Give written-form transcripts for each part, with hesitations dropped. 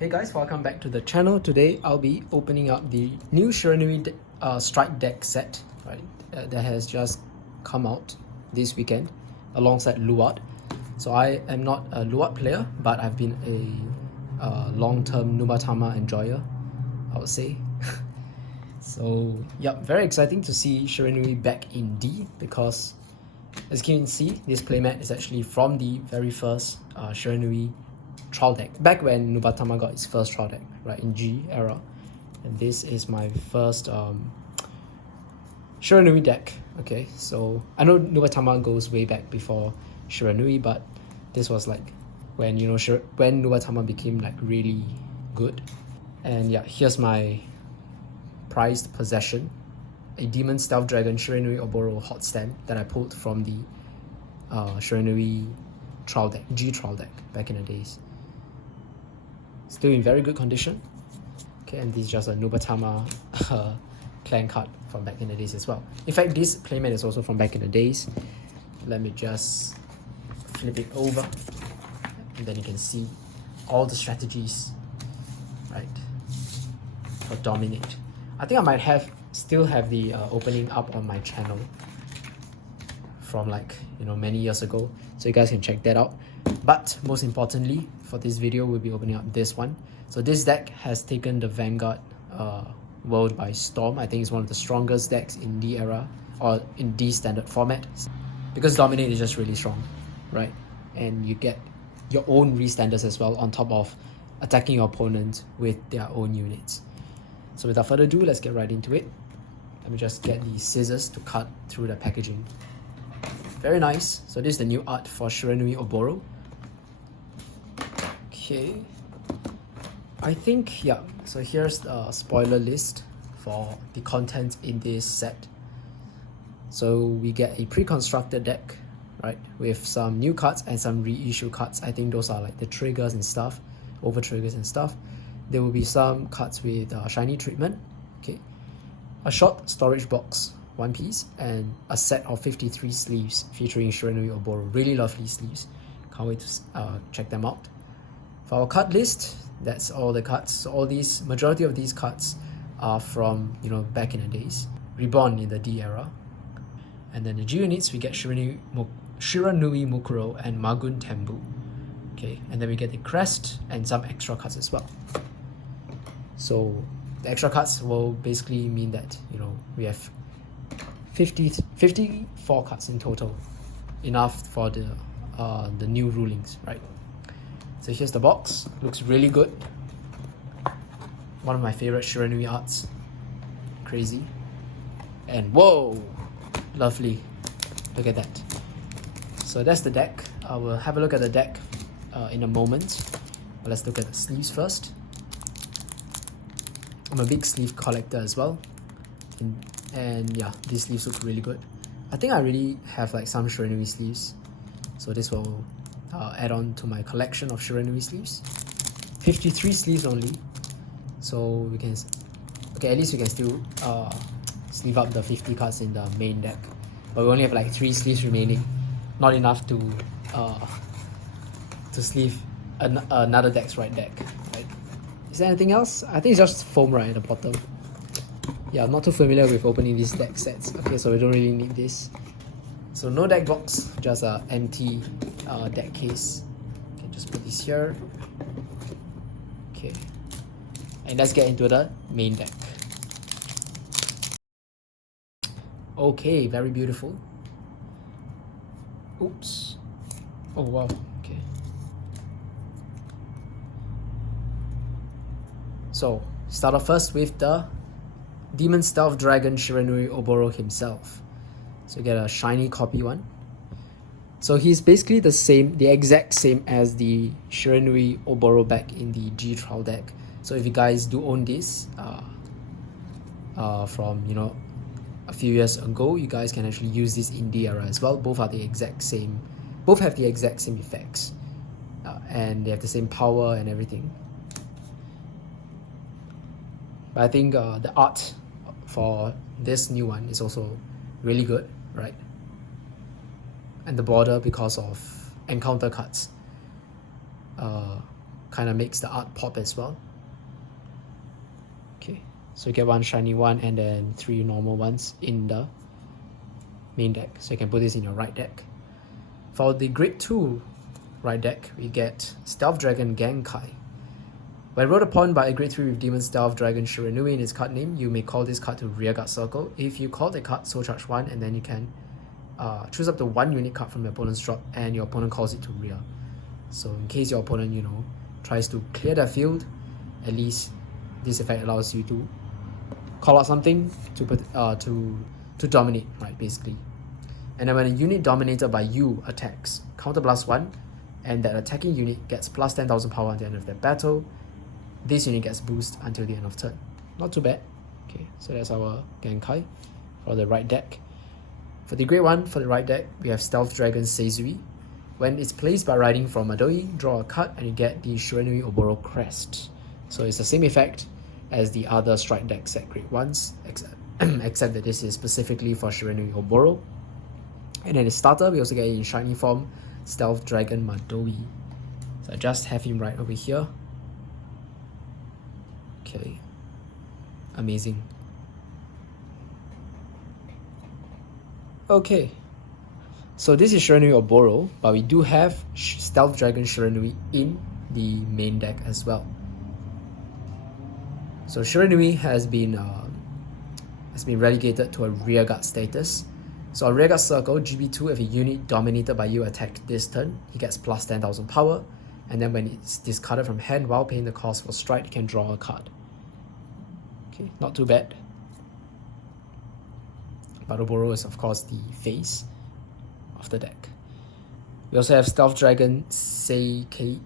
Hey guys, welcome back to the channel. Today I'll be opening up the new Shiranui Strike deck set, right? That has just come out this weekend alongside luard. So I am not a luard player, but I've been a long-term Nubatama enjoyer, I would say. So yeah, very exciting to see Shiranui back in D, because as you can see, this playmat is actually from the very first Shiranui trial deck, back when Nubatama got its first trial deck, right, in G era. And this is my first Shiranui deck. Okay, so I know Nubatama goes way back before Shiranui, but this was like when, you know, when Nubatama became like really good. And yeah, here's my prized possession, a Enma Stealth Dragon Shiranui Oboro hot stand that I pulled from the Shiranui trial deck, G trial deck back in the days. Still in very good condition. Okay, and this is just a Nubatama clan card from back in the days as well. In fact, this playmat is also from back in the days. Let me just flip it over, and then you can see all the strategies, right, for dominate. I think I might still have the opening up on my channel from, like, you know, many years ago, so you guys can check that out. But most importantly, for this video, we'll be opening up this one. So this deck has taken the Vanguard world by storm. I think it's one of the strongest decks in the era, or in the standard format, because dominate is just really strong, right? And you get your own restanders as well, on top of attacking your opponent with their own units. So without further ado, let's get right into it. Let me just get the scissors to cut through the packaging. Very nice. So this is the new art for Shiranui Oboro. Okay, I think, yeah, so here's the spoiler list for the content in this set. So we get a pre-constructed deck, right, with some new cards and some reissue cards. I think those are like the triggers and stuff, over triggers and stuff. There will be some cards with shiny treatment, okay, a short storage box, one piece, and a set of 53 sleeves featuring Shiranui Oboro. Really lovely sleeves. Can't wait to check them out. For our card list, that's all the cards. So all these, majority of these cards are from, you know, back in the days, reborn in the D era. And then the G units, we get Shiranui Mukuro and Maguntenbu. Okay, and then we get the crest and some extra cards as well. So the extra cards will basically mean that, you know, we have 54 cards in total, enough for the new rulings, right? So here's the box. Looks really good. One of my favorite Shiranui arts. Crazy. And whoa, lovely. Look at that. So that's the deck. I will have a look at the deck in a moment. But let's look at the sleeves first. I'm a big sleeve collector as well. And yeah, these sleeves look really good. I think I already have like some Shiranui sleeves, so this will add on to my collection of Shiranui sleeves. 53 sleeves only, so we can, okay, at least we can still sleeve up the 50 cards in the main deck, but we only have like 3 sleeves remaining. Not enough to sleeve another deck's right deck, right? Is there anything else? I think it's just foam right at the bottom. Yeah, I'm not too familiar with opening these deck sets. Okay, so we don't really need this. So no deck box, just an empty deck case. Okay, just put this here. Okay, and let's get into the main deck. Okay, very beautiful. Oops. Oh wow, okay. So, start off first with the Enma Stealth Dragon Shiranui Oboro himself. So you get a shiny copy one. So he's basically the exact same as the Shiranui Oboro back in the G trial deck. So if you guys do own this from, you know, a few years ago, you guys can actually use this in the era as well. Both are the exact same. Both have the exact same effects, and they have the same power and everything. But I think the art for this new one is also really good, right? And the border, because of encounter cards, kind of makes the art pop as well. Okay, so you get one shiny one and then 3 normal ones in the main deck. So you can put this in your right deck. For the grade 2 right deck, we get Stealth Dragon Genkai. When rolled upon by a grade 3 with Demon Stealth Dragon Shiranui in its card name, you may call this card to rearguard circle. If you call the card, soul charge 1, and then you can choose up to 1 unique card from your opponent's drop, and your opponent calls it to rear. So in case your opponent, you know, tries to clear their field, at least this effect allows you to call out something to put to dominate, right, basically. And then when a unit dominated by you attacks, counter blast 1, and that attacking unit gets plus 10,000 power at the end of their battle, this unit gets boost until the end of turn. Not too bad. Okay, so that's our Genkai for the right deck. For the grade 1 for the right deck, we have Stealth Dragon Seizui. When it's placed by riding from Madoi, draw a card and you get the Shiranui Oboro crest. So it's the same effect as the other strike deck set grade 1s, except that this is specifically for Shiranui Oboro. And then the starter, we also get it in shiny form, Stealth Dragon Madoi. So I just have him right over here. Okay, amazing. Okay, so this is Shiranui Oboro, but we do have Stealth Dragon Shiranui in the main deck as well. So Shiranui has been relegated to a rearguard status. So a rearguard circle, GB2, if a unit dominated by you attacked this turn, he gets plus 10,000 power, and then when it's discarded from hand while paying the cost for strike, you can draw a card. Okay, not too bad. But Oboro is of course the face of the deck. We also have Stealth Dragon Seikie.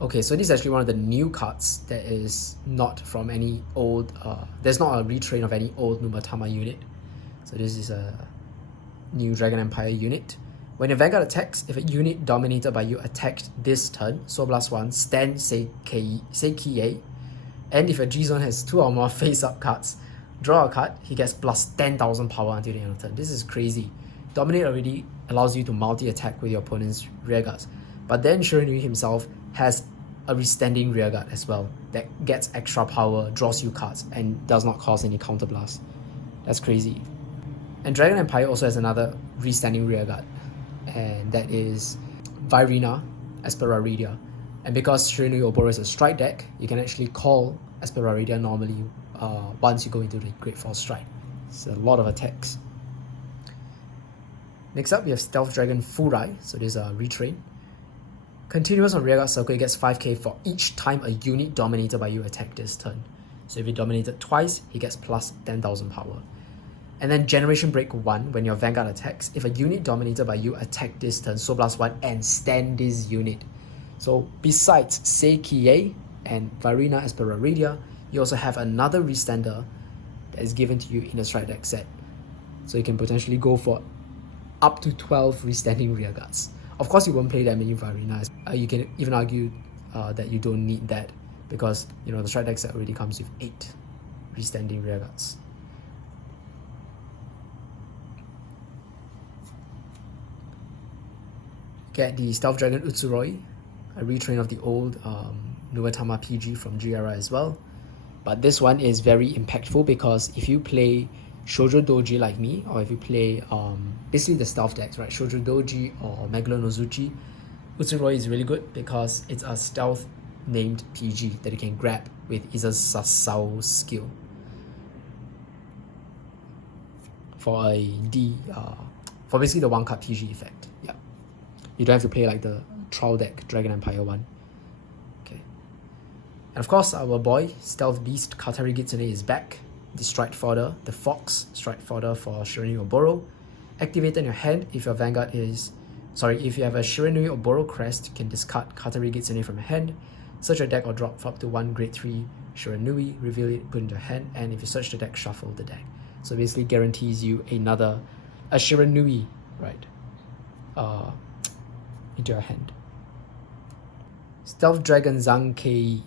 Okay, so this is actually one of the new cards that is not from any old, there's not a retrain of any old Nubatama unit. So this is a new Dragon Empire unit. When your Vanguard attacks, if a unit dominated by you attacked this turn, Soul Blast 1, stand Seikie, and if a G-Zone has 2 or more face-up cards, draw a card, he gets plus 10,000 power until the end of the turn. This is crazy. Dominate already allows you to multi-attack with your opponent's rearguards. But then Shiranui himself has a restanding rearguard as well that gets extra power, draws you cards, and does not cause any counterblast. That's crazy. And Dragon Empire also has another restanding rearguard, and that is Virina Asperaridia. And because Shiranui Oboro is a strike deck, you can actually call Asperaridia normally once you go into the Grade 4 strike. It's a lot of attacks. Next up, we have Stealth Dragon Furai, so this is a retrain. Continuous on rearguard circle, it gets 5k for each time a unit dominated by you attack this turn. So if he dominated twice, he gets plus 10,000 power. And then Generation Break 1, when your Vanguard attacks, if a unit dominated by you attack this turn, Soul Blast 1 and stand this unit. So besides Seikie and Virina Asperaridia, you also have another restander that is given to you in the strike deck set. So you can potentially go for up to 12 restanding rearguards. Of course, you won't play that many Varinas. You can even argue that you don't need that because you know the strike deck set already comes with 8 restanding rearguards. Get the Stealth Dragon Utsuroi, a retrain of the old Nubatama PG from G-Era as well. But this one is very impactful because if you play Shoujo Doji like me, or if you play basically the stealth decks, right? Shoujo Doji or Megalo Nozuchi, Utsuroi is really good because it's a stealth named PG that you can grab with Iza Sasao skill. For for basically the 1-card PG effect. Yeah. You don't have to play like the trial deck Dragon Empire one. Okay. And of course our boy, Stealth Beast Katari Gitsune is back. The strike fodder, the Fox strike fodder for Shiranui Oboro. Activated in your hand if your Vanguard is... if you have a Shiranui Oboro crest, you can discard Katari Gitsune from your hand, search your deck or drop for up to 1 grade 3 Shiranui, reveal it, put it into your hand, and if you search the deck, shuffle the deck. So basically guarantees you a Shiranui, right, into your hand. Stealth Dragon Zankei.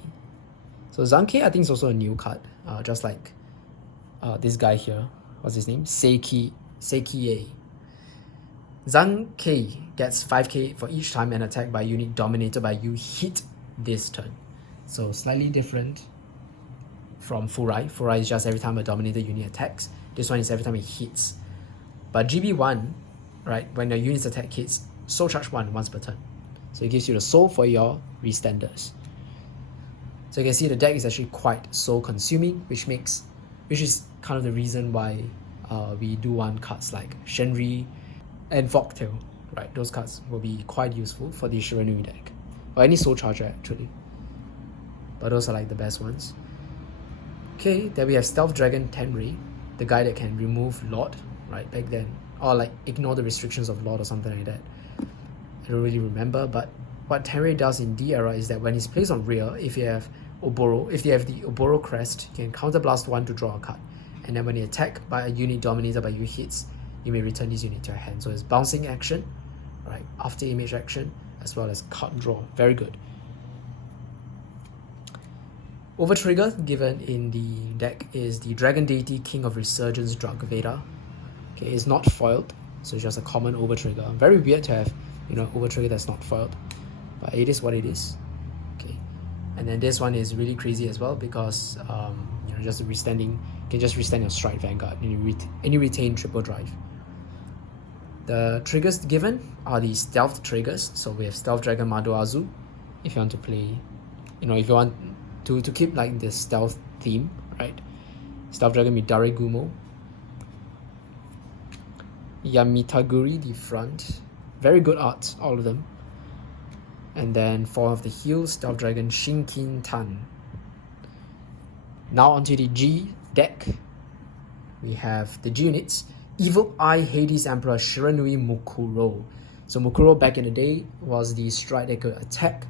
So Zankei I think is also a new card, just like this guy here, what's his name? Seikie. Zhang K gets 5k for each time an attack by a unit dominated by you hit this turn. So slightly different from Furai. Furai is just every time a dominated unit attacks. This one is every time it hits. But GB1, right, when the unit's attack hits, soul charge 1 once per turn. So it gives you the soul for your restanders. So you can see the deck is actually quite soul consuming, which is kind of the reason why we do want cards like Shenri and Folktail, right? Those cards will be quite useful for the Shiranui deck. Or any soul charger actually. But those are like the best ones. Okay, then we have Stealth Dragon Tenrei, the guy that can remove Lord, right, back then. Or like ignore the restrictions of Lord or something like that. I don't really remember, but what Tenrei does in D era is that when he's placed on rear, if you have Oboro, if you have the Oboro crest, you can counterblast 1 to draw a card. And then when you attack by a unit dominated by you hits, you may return this unit to your hand. So it's bouncing action, right, after image action, as well as card draw. Very good. Overtrigger given in the deck is the Dragon Deity King of Resurgence Dragveda. Okay, it's not foiled, so it's just a common overtrigger. Very weird to have, you know, overtrigger that's not foiled, but it is what it is. Okay, and then this one is really crazy as well because you know, just restanding, you can just restand your Strike Vanguard and you retain triple drive. The triggers given are the stealth triggers. So we have Stealth Dragon Madoazu. If you want to play, you know, if you want to keep like the stealth theme, right? Stealth Dragon Midare Gumo. Yamitaguri, the front. Very good art, all of them. And then for of the heels, Stealth Dragon Shinkin Tan. Now onto the G deck. We have the G units. Evil Eye Hades Emperor Shiranui Mukuro. So Mukuro back in the day was the strike that could attack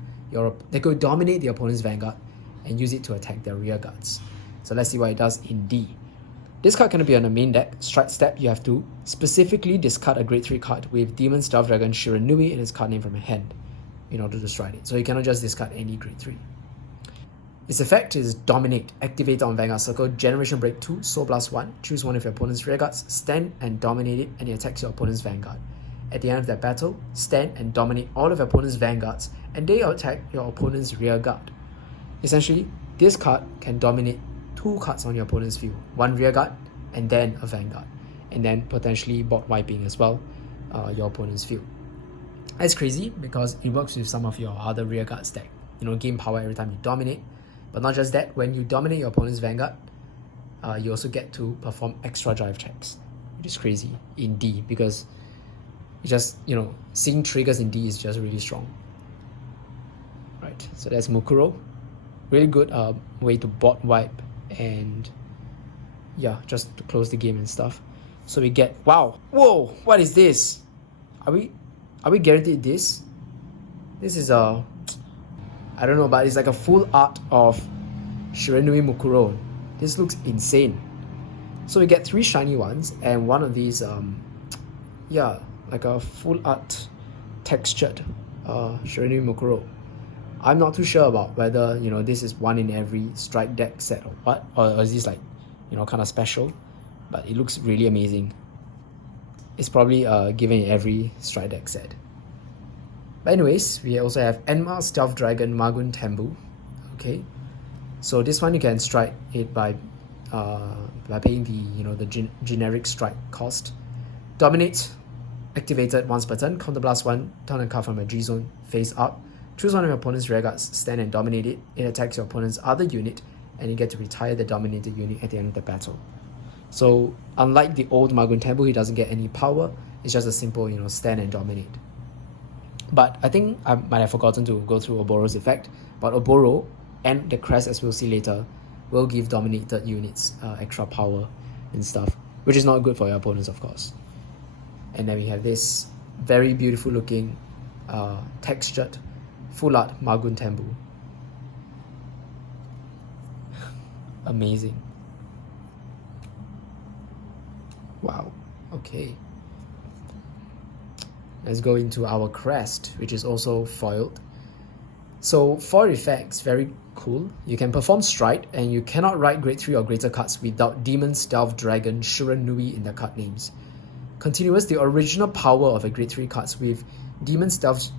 they could dominate the opponent's vanguard and use it to attack their rear guards. So let's see what it does in D. This card can be on the main deck. Strike step, you have to specifically discard a grade 3 card with Demon Stealth Dragon Shiranui in its card name from your hand in order to strike it. So you cannot just discard any grade 3. Its effect is Dominate. Activate on Vanguard Circle, Generation Break 2, Soul Blast 1. Choose one of your opponent's rear guards, stand and dominate it, and it attacks your opponent's vanguard. At the end of that battle, stand and dominate all of your opponent's vanguards, and they attack your opponent's rear guard. Essentially, this card can dominate 2 cards on your opponent's field, 1 rear guard and then a vanguard, and then potentially board wiping as well your opponent's field. That's crazy because it works with some of your other rear guards deck. You know, gain power every time you dominate. But not just that, when you dominate your opponent's vanguard, you also get to perform extra drive checks, which is crazy in D because it just, you know, seeing triggers in D is just really strong. Right, so that's Mukuro. Really good way to board wipe and yeah, just to close the game and stuff. So we get, wow, whoa, what is this? Are we guaranteed this? This is a, I don't know, but it's like a full art of Shiranui Mukuro. This looks insane. So we get 3 shiny ones and one of these, yeah, like a full art textured Shiranui Mukuro. I'm not too sure about whether, you know, this is one in every strike deck set or what, or is this like, you know, kind of special, but it looks really amazing. It's probably given in every strike deck set. But anyways, we also have Enma Stealth Dragon Maguntenbu. Okay, so this one you can strike it by paying the, you know, the generic strike cost. Dominate, activated once per turn. Counterblast 1, turn a card from a G zone face up. Choose one of your opponent's rear guards, stand and dominate it. It attacks your opponent's other unit, and you get to retire the dominated unit at the end of the battle. So unlike the old Maguntenbu, he doesn't get any power. It's just a simple, you know, stand and dominate. But I think I might have forgotten to go through Oboro's effect. But Oboro and the crest, as we'll see later, will give dominated units extra power and stuff, which is not good for your opponents, of course. And then we have this very beautiful looking textured full art Maguntenbu. Amazing. Wow. Okay. Let's go into our crest, which is also foiled. So foil effects, very cool. You can perform strike and you cannot write grade 3 or greater cards without Demon Stealth Dragon Shiranui in the card names. continuous, the original power of a grade 3 cards with Demon Stealth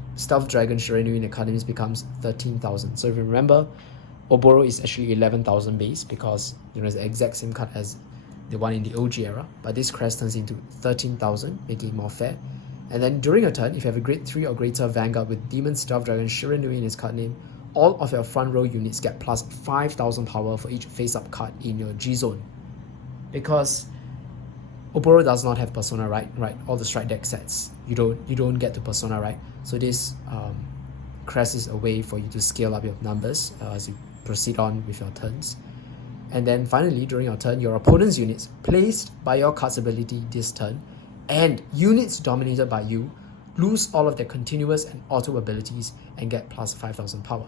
Dragon Shiranui in the card names becomes 13,000. So if you remember, Oboro is actually 11,000 base because it's the exact same card as the one in the OG era, but this crest turns into 13,000, making it more fair. And then during a turn, if you have a grade 3 or greater Vanguard with Demon Stealth Dragon Shiranui in its card name, all of your front row units get plus 5,000 power for each face-up card in your G zone. Because Oboro does not have Persona, right? All the strike deck sets, you don't get to Persona, right? So this crest is a way for you to scale up your numbers as you proceed on with your turns. And then finally, during your turn, your opponent's units placed by your card's ability this turn and units dominated by you lose all of their continuous and auto abilities and get plus 5,000 power.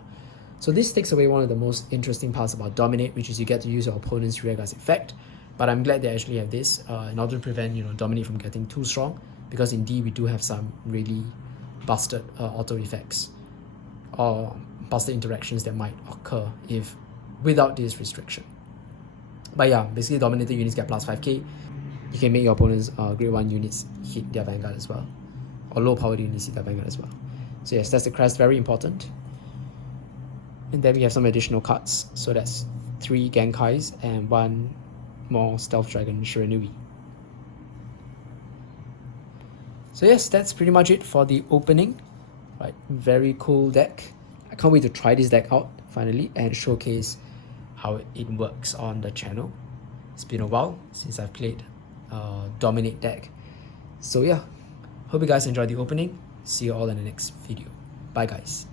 So this takes away one of the most interesting parts about Dominate, which is you get to use your opponent's rear guard's effect. But I'm glad they actually have this in order to prevent Dominate from getting too strong, because indeed we do have some really busted auto effects or busted interactions that might occur if without this restriction. But yeah, basically dominated units get plus 5k. You can make your opponent's grade 1 units hit their Vanguard as well, or low powered units hit their Vanguard as well. So yes, that's the crest, very important. And then we have some additional cards. So that's 3 Genkais and 1 more Stealth Dragon Shiranui. So yes, that's pretty much it for the opening. Right, very cool deck. I can't wait to try this deck out finally and showcase how it works on the channel. It's been a while since I've played Dominate deck. So yeah, hope you guys enjoyed the opening. See you all in the next video. Bye guys.